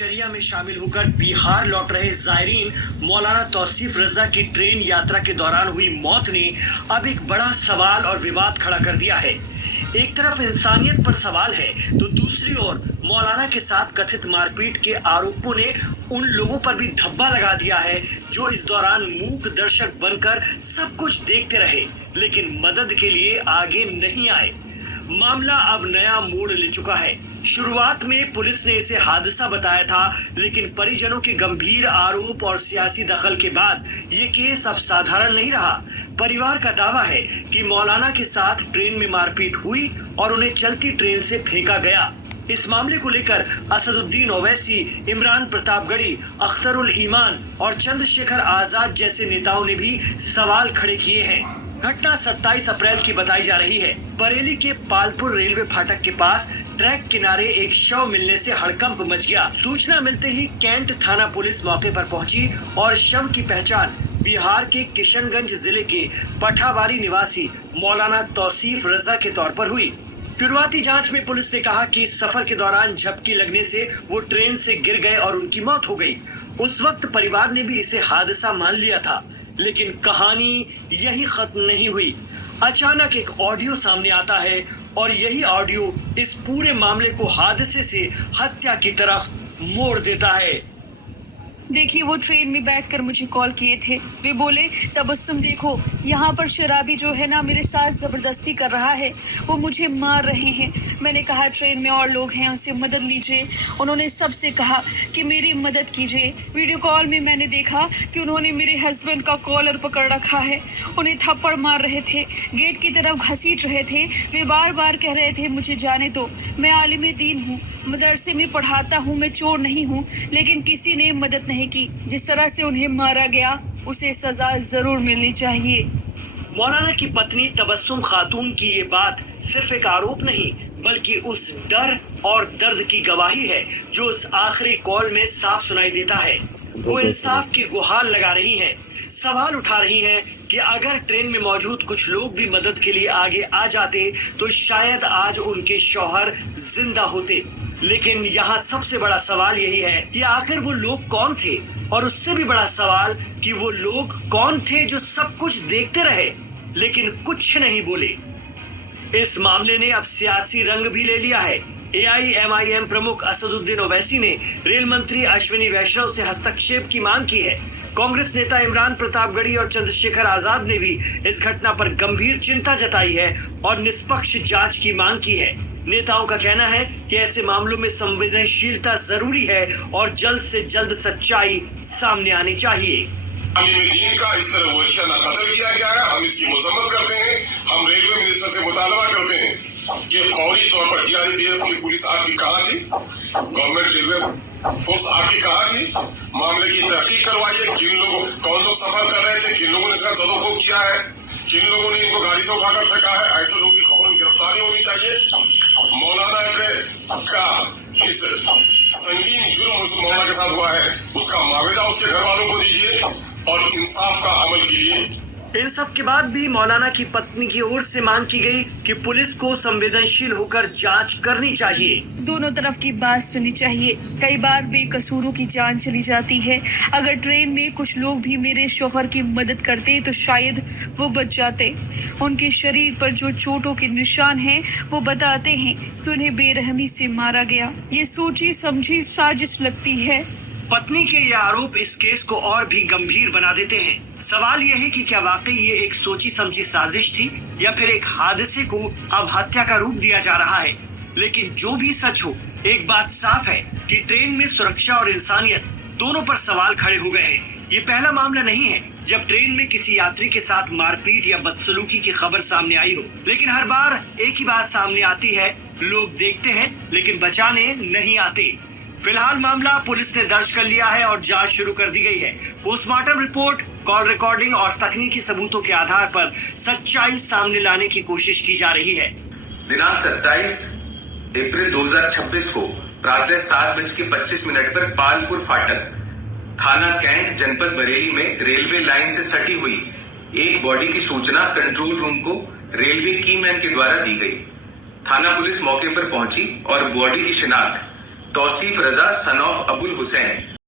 दिनचर्या में शामिल होकर बिहार लौट रहे जायरीन मौलाना तौसीफ रजा की ट्रेन यात्रा के दौरान हुई मौत ने अब एक बड़ा सवाल और विवाद खड़ा कर दिया है। एक तरफ इंसानियत पर सवाल है तो दूसरी ओर मौलाना के साथ कथित मारपीट के आरोपों ने उन लोगों पर भी धब्बा लगा दिया है जो इस दौरान मूक दर्शक बनकर सब कुछ देखते रहे लेकिन मदद के लिए आगे नहीं आए। मामला अब नया मोड़ ले चुका है। शुरुआत में पुलिस ने इसे हादसा बताया था, लेकिन परिजनों के गंभीर आरोप और सियासी दखल के बाद ये केस अब साधारण नहीं रहा। परिवार का दावा है कि मौलाना के साथ ट्रेन में मारपीट हुई और उन्हें चलती ट्रेन से फेंका गया। इस मामले को लेकर असदुद्दीन ओवैसी, इमरान प्रतापगढ़ी, अख्तरुल ईमान और चंद्रशेखर आजाद जैसे नेताओं ने भी सवाल खड़े किए हैं। घटना 27 अप्रैल की बताई जा रही है। बरेली के पालपुर रेलवे फाटक के पास ट्रैक किनारे एक शव मिलने से हड़कंप मच गया। सूचना मिलते ही कैंट थाना पुलिस मौके पर पहुंची और शव की पहचान बिहार के किशनगंज जिले के पठावारी निवासी मौलाना तौसीफ रजा के तौर पर हुई। शुरुआती जांच में पुलिस ने कहा कि सफर के दौरान झपकी लगने से वो ट्रेन से गिर गए और उनकी मौत हो गई। उस वक्त परिवार ने भी इसे हादसा मान लिया था, लेकिन कहानी यही खत्म नहीं हुई। अचानक एक ऑडियो सामने आता है और यही ऑडियो इस पूरे मामले को हादसे से हत्या की तरफ मोड़ देता है। देखिए, वो ट्रेन में बैठकर मुझे कॉल किए थे। वे बोले, तबस्सुम देखो, यहाँ पर शराबी जो है ना मेरे साथ जबरदस्ती कर रहा है, वो मुझे मार रहे हैं। मैंने कहा ट्रेन में और लोग हैं, उनसे मदद लीजिए। उन्होंने सबसे कहा कि मेरी मदद कीजिए। वीडियो कॉल में मैंने देखा कि उन्होंने मेरे हस्बैंड का कॉलर पकड़ रखा है, उन्हें थप्पड़ मार रहे थे, गेट की तरफ घसीट रहे थे। वे बार बार कह रहे थे मुझे जाने दो, मैं आलिम दीन हूँ, मदरसे में पढ़ाता हूँ, मैं चोर नहीं हूँ। लेकिन किसी ने मदद नहीं की। जिस तरह से उन्हें मारा गया उसे सजा जरूर मिलनी चाहिए। मौलाना की पत्नी तबस्सुम खातून की ये बात सिर्फ एक आरोप नहीं बल्कि उस डर और दर्द की गवाही है जो उस आखिरी कॉल में साफ सुनाई देता है। वो इंसाफ की गुहार लगा रही हैं, सवाल उठा रही हैं कि अगर ट्रेन में मौजूद कुछ लोग भी मदद के लिए आगे आ जाते तो शायद आज उनके शौहर जिंदा होते। लेकिन यहाँ सबसे बड़ा सवाल यही है कि आखिर वो लोग कौन थे, और उससे भी बड़ा सवाल कि वो लोग कौन थे जो सब कुछ देखते रहे लेकिन कुछ नहीं बोले। इस मामले ने अब सियासी रंग भी ले लिया है। AIMIM प्रमुख असदुद्दीन ओवैसी ने रेल मंत्री अश्विनी वैष्णव से हस्तक्षेप की मांग की है। कांग्रेस नेता इमरान प्रतापगढ़ी और चंद्रशेखर आजाद ने भी इस घटना पर गंभीर चिंता जताई है और निष्पक्ष जांच की मांग की है। नेताओं का कहना है कि ऐसे मामलों में संवेदनशीलता जरूरी है और जल्द से जल्द सच्चाई सामने आनी चाहिए। दीन का इस तरह वशिया न कत्ल किया गया है, हम इसकी मजम्मत करते हैं। हम रेलवे मिनिस्टर से मुतालबा करते हैं कि फौरी तौर पर GRPF की पुलिस आपकी कहाँ थी, गवर्नमेंट रेलवे फोर्स आपकी कहाँ थी, मामले की तहकीक करवाइए। कौन लोग सफर कर रहे थे, किन लोगों ने इसका सदुपयोग किया है, किन लोगों ने इनको गाड़ी से उठाकर फेंका है, ऐसे लोगों की खबरों की गिरफ्तारी होनी चाहिए। मौलाना का इस संगीन जुर्म उस मौलाना के साथ हुआ है उसका मुआवजा उसके घर वालों को दीजिए और इंसाफ का अमल कीजिए। इन सब के बाद भी मौलाना की पत्नी की ओर से मांग की गई कि पुलिस को संवेदनशील होकर जांच करनी चाहिए। दोनों तरफ की बात सुननी चाहिए। कई बार बेकसूरों की जान चली जाती है। अगर ट्रेन में कुछ लोग भी मेरे शौहर की मदद करते तो शायद वो बच जाते। उनके शरीर पर जो चोटों के निशान हैं वो बताते हैं कि उन्हें बेरहमी से मारा गया। ये सोची समझी साजिश लगती है। पत्नी के ये आरोप इस केस को और भी गंभीर बना देते हैं। सवाल यह है कि क्या वाकई ये एक सोची समझी साजिश थी या फिर एक हादसे को अब हत्या का रूप दिया जा रहा है। लेकिन जो भी सच हो, एक बात साफ है कि ट्रेन में सुरक्षा और इंसानियत दोनों पर सवाल खड़े हो गए हैं। ये पहला मामला नहीं है जब ट्रेन में किसी यात्री के साथ मारपीट या बदसलूकी की खबर सामने आई हो, लेकिन हर बार एक ही बात सामने आती है, लोग देखते हैं लेकिन बचाने नहीं आते। फिलहाल मामला पुलिस ने दर्ज कर लिया है और जांच शुरू कर दी गई है। पोस्टमार्टम रिपोर्ट, कॉल रिकॉर्डिंग और तकनीकी सबूतों के आधार पर सच्चाई सामने लाने की कोशिश की जा रही है। दिनांक 27 अप्रैल 2026 को प्रातः 7:25 पर पालपुर फाटक, थाना कैंट, जनपद बरेली में रेलवे लाइन से सटी हुई एक बॉडी की सूचना कंट्रोल रूम को रेलवे की मैन के द्वारा दी गई। थाना पुलिस मौके पर पहुंची और बॉडी की शिनाख्त तौसीफ रजा सन ऑफ अबुल हुसैन।